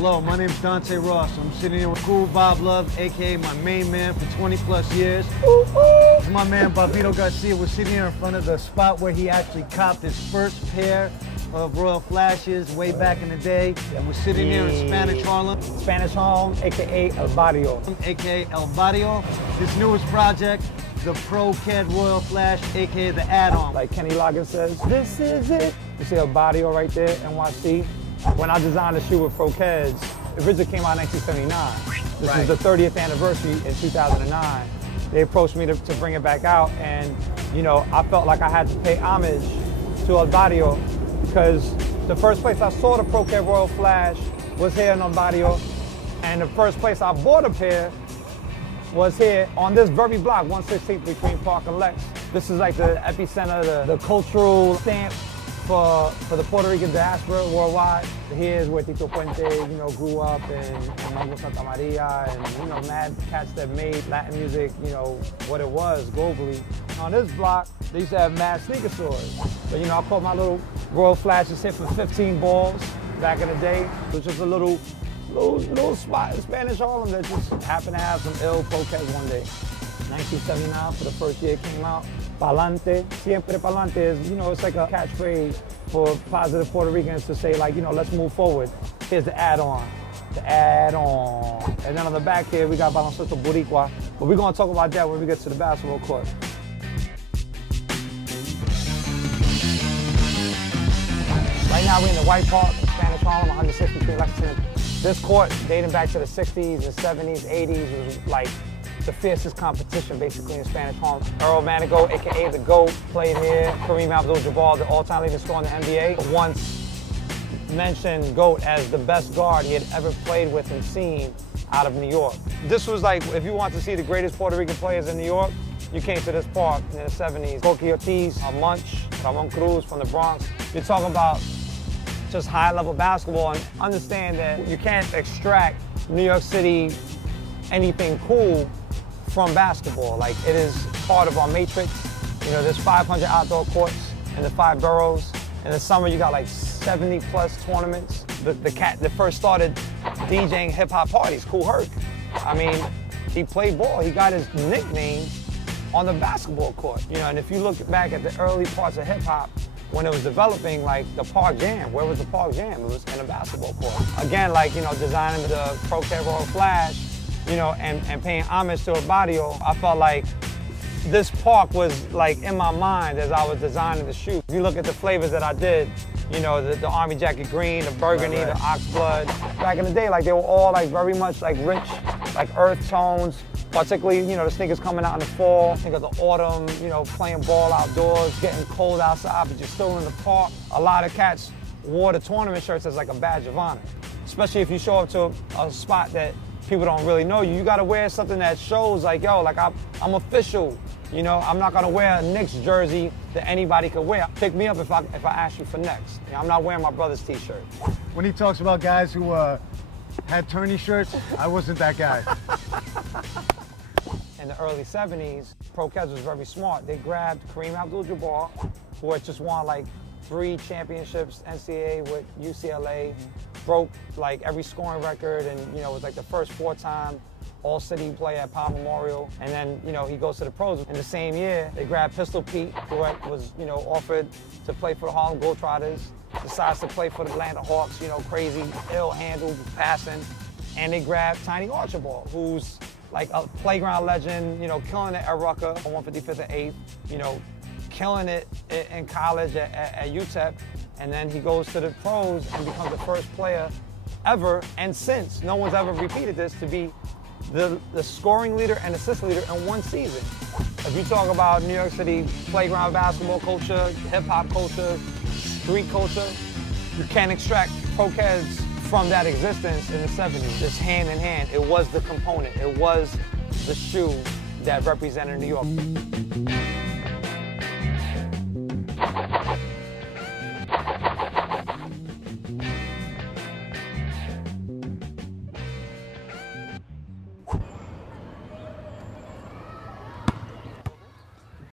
Hello, my name's Dante Ross. I'm sitting here with Cool Bob Love, aka my main man for 20 plus years. This is my man Bobbito Garcia. We're sitting here in front of the spot where he actually copped his first pair of Royal Flashes way back in the day. And we're sitting here in Spanish Harlem. Spanish Harlem, aka El Barrio. Aka El Barrio. This newest project, the Pro Ked Royal Flash, aka the add-on. Like Kenny says, this is it. You see El Barrio right there, NYC. When I designed the shoe with Pro Keds, it originally came out in 1979. This is the 30th anniversary in 2009. They approached me to bring it back out, and you know, I felt like I had to pay homage to El Barrio because the first place I saw the Pro Ked Royal Flash was here in El Barrio, and the first place I bought a pair was here on this very block, 116th between Park and Lex. This is like the epicenter, the cultural stamp for the Puerto Rican diaspora worldwide. Here is where Tito Puente, you know, grew up, and Mango Santa Maria, and you know, mad cats that made Latin music, you know, what it was globally. On this block, they used to have mad sneaker stores. But you know, I caught my little Royal Flashes here for 15 balls back in the day. It was just a little spot in Spanish Harlem that just happened to have some ill Pro Keds one day. 1979 for the first year it came out. Pa'lante, siempre pa'lante is, you know, it's like a catchphrase for positive Puerto Ricans to say, like, you know, let's move forward. Here's the add-on, And then on the back here, we got Baloncesto Boricua, but we're gonna talk about that when we get to the basketball court. Right now we're in the White Park in Spanish Harlem, 160 between Lexington. This court, dating back to the 60s and 70s, 80s, was like the fiercest competition basically in Spanish Harlem. Earl Manigault, aka the GOAT, played here. Kareem Abdul-Jabbar, the all-time leading scorer in the NBA, once mentioned GOAT as the best guard he had ever played with and seen out of New York. This was like, if you want to see the greatest Puerto Rican players in New York, you came to this park in the 70s. Coqui Ortiz, Munch, Ramon Cruz from the Bronx. You're talking about just high-level basketball, and understand that you can't extract New York City anything cool from basketball. Like, it is part of our matrix. You know, there's 500 outdoor courts in the 5 boroughs. In the summer, you got like 70+ tournaments. The cat that first started DJing hip-hop parties, Kool Herc. I mean, he played ball. He got his nickname on the basketball court. You know, and if you look back at the early parts of hip-hop, when it was developing, like the Park Jam, where was the Park Jam? It was in a basketball court. Again, like, you know, designing the Pro Ked Royal Flash, you know, and paying homage to El Barrio, I felt like this park was like in my mind as I was designing the shoe. If you look at the flavors that I did, you know, the Army Jacket Green, the Burgundy, the Ox Blood. Back in the day, like, they were all like very much like rich, like earth tones. Particularly, you know, the sneakers coming out in the fall. Think of the autumn, you know, playing ball outdoors, getting cold outside, but you're still in the park. A lot of cats wore the tournament shirts as like a badge of honor. Especially if you show up to a spot that people don't really know you. You gotta wear something that shows like, yo, like I'm official. You know, I'm not gonna wear a Knicks jersey that anybody could wear. Pick me up if I ask you for Knicks. You know, I'm not wearing my brother's t-shirt. When he talks about guys who had tourney shirts, I wasn't that guy. In the early 70s, Pro Keds was very smart. They grabbed Kareem Abdul-Jabbar, who had just won like 3 championships, NCAA with UCLA, broke like every scoring record, and you know, was like the first 4-time All-City player at Powell Memorial. And then, you know, he goes to the pros. In the same year, they grabbed Pistol Pete, who was, you know, offered to play for the Harlem Globetrotters, decides to play for the Atlanta Hawks, you know, crazy, ill-handled passing. And they grabbed Tiny Archibald, who's like a playground legend, you know, killing it at Rucker, 155th and 8th, you know, killing it in college at UTEP, and then he goes to the pros and becomes the first player ever, and since, no one's ever repeated this, to be the scoring leader and assist leader in one season. If you talk about New York City playground basketball culture, hip-hop culture, street culture, you can't extract Pro Keds from that existence in the 70s, just hand in hand. It was the component, it was the shoe that represented New York.